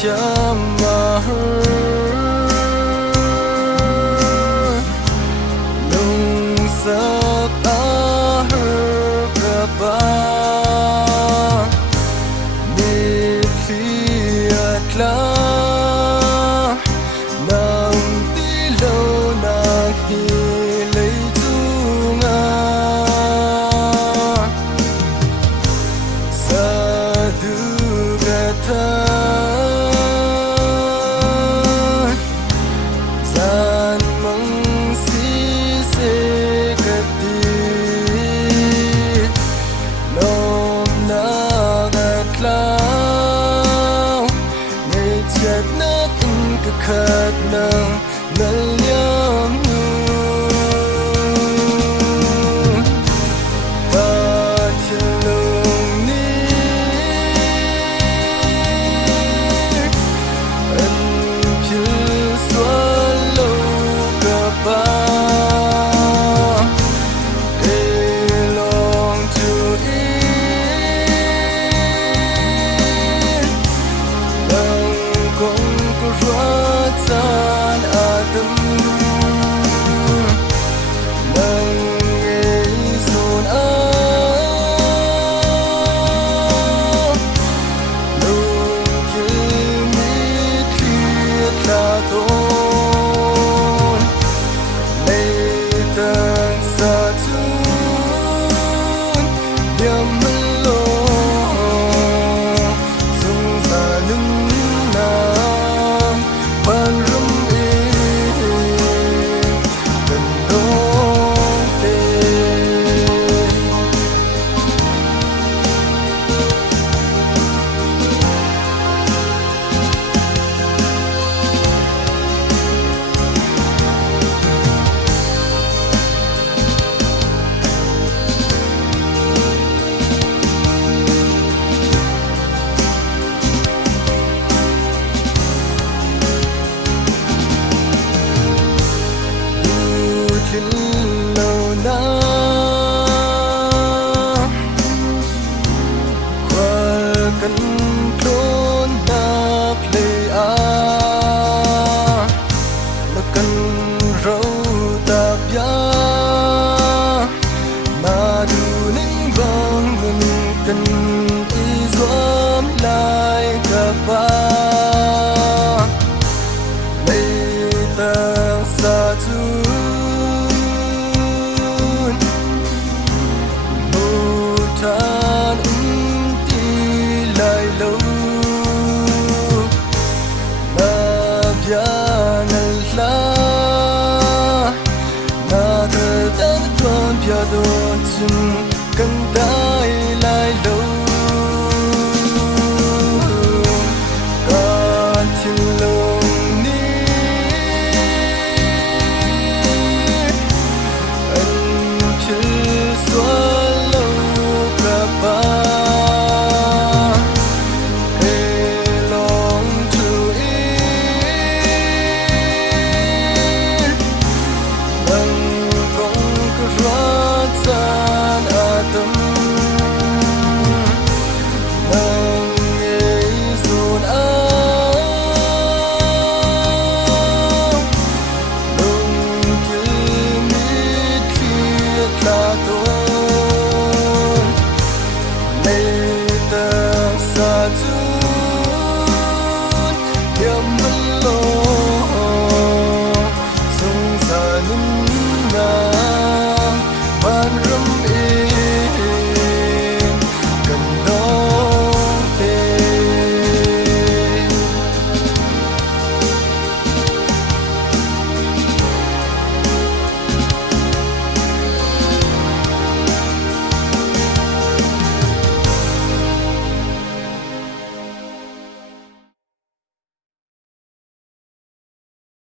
chama lung sak a kapa ni fiatla nam tilo na hilay tunga sa dugatan khát nâng ngân nhắm ta chân lùng ni anh chưa xóa lâu cả ba để lòng chưa yên lòng không có rót tan adım nang ezon lung kilmit liat laton leitang satun yamlo sung sanung nam ban rum lâu na qua cánh trốn đạp lệ là cánh râu tạp giá mà đủ nính vang mình cần ý doám lại cả ba lấy ta xa chú tan ti lai lâu na bia na la na thơ tan con bia đồn chim cần tai lai lâu con thiên lông ni anh chưa xóa ba e long to in bằng con rót tan atom nang ezon lung kilmit liat laton